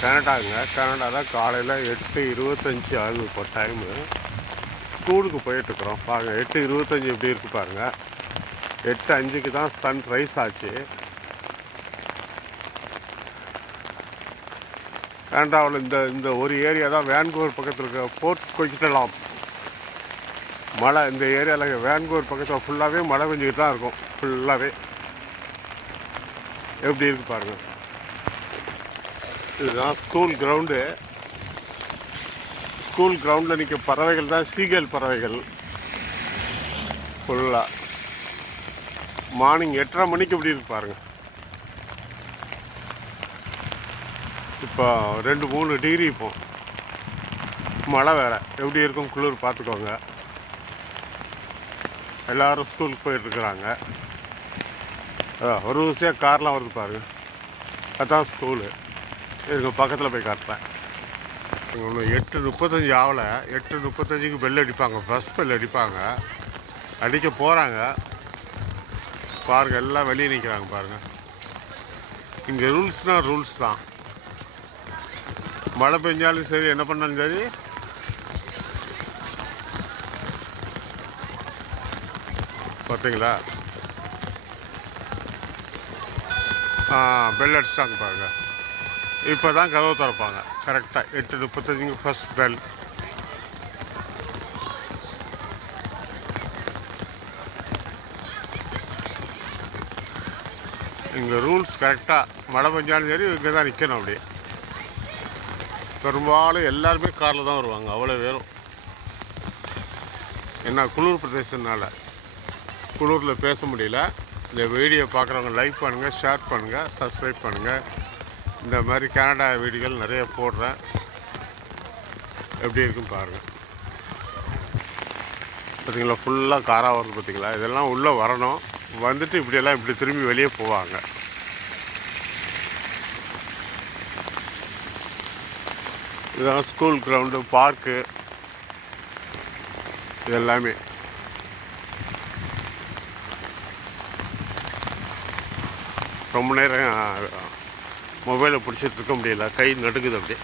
கனடாவில் காலையில் 8:25 ஆகுது இப்போ டைமு. ஸ்கூலுக்கு போயிட்டுருக்குறோம். பாருங்கள் 8:25 எப்படி இருக்குது பாருங்கள். 8:05க்கு தான் சன் ரைஸ் ஆச்சு. கனடாவில் இந்த ஒரு ஏரியா தான் வேன்கூவர் பக்கத்தில் இருக்க போர்ட் கொய்ட்டலாம் மழை. இந்த ஏரியாவில் வேன்கூவர் பக்கத்தில் ஃபுல்லாகவே மழை பெஞ்சிக்கிட்டு தான் இருக்கும். ஃபுல்லாகவே எப்படி இருக்குது பாருங்கள். இதுதான் ஸ்கூல் கிரவுண்டு. ஸ்கூல் கிரவுண்டில் நிற்க பறவைகள் தான் சீகல் பறவைகள். ஃபுல்லாக மார்னிங் 8:30 மணிக்கு எப்படி இருக்கு பாருங்கள். இப்போ 2-3 டிகிரி. இப்போ மழை வேறு எப்படி இருக்கும், குளிர் பார்த்துக்கோங்க. எல்லோரும் ஸ்கூலுக்கு போயிட்டுருக்குறாங்க. ஒரு விஷயம் கார்லாம் வருது பாருங்கள். அதுதான் ஸ்கூலு. இதுக்கு பக்கத்தில் போய் காட்டுறேன். ஒன்று 8:35 ஆகலை. 8:35க்கு பெல் அடிப்பாங்க. பஸ் பெல் அடிப்பாங்க. அடிக்க போகிறாங்க பாருங்கள். எல்லாம் வெளியே நிற்கிறாங்க பாருங்கள். இங்கே ரூல்ஸ்னால் ரூல்ஸ் தான். மழை பெஞ்சாலும் சரி, என்ன பண்ணாலும் சரி, பார்த்தீங்களா பெல் அடிச்சிட்டாங்க பாருங்கள். இப்போ தான் கதவு திறப்பாங்க. கரெக்டாக 8:35க்கு ஃபஸ்ட் பெல். இங்கே ரூல்ஸ் கரெக்டாக. மழை பெஞ்சாலும் சரி இங்கே தான் நிற்கணும். அப்படியே பெரும்பாலும் எல்லாருமே காரில் தான் வருவாங்க. அவ்வளோ பேரும். என்ன குளிர் பிரதேசத்தினால குளிரில் பேச முடியல. இந்த வீடியோ பார்க்குறவங்க லைக் பண்ணுங்கள், ஷேர் பண்ணுங்கள், சப்ஸ்கிரைப் பண்ணுங்கள். இந்த மாதிரி கனடா வீடியோகள் நிறைய போடுறேன். எப்படி இருக்குன்னு பாருங்கள். பார்த்தீங்களா ஃபுல்லாக காராக வருது பார்த்தீங்களா. இதெல்லாம் உள்ளே வரணும். வந்துட்டு இப்படியெல்லாம் இப்படி திரும்பி வெளியே போவாங்க. இதுதான் ஸ்கூல் கிரவுண்டு, பார்க்கு, இது எல்லாமே. ரொம்ப நேரம் மொபைலை பிடிச்சிட்டு இருக்க முடியல. கை நடுக்குது அப்படியே.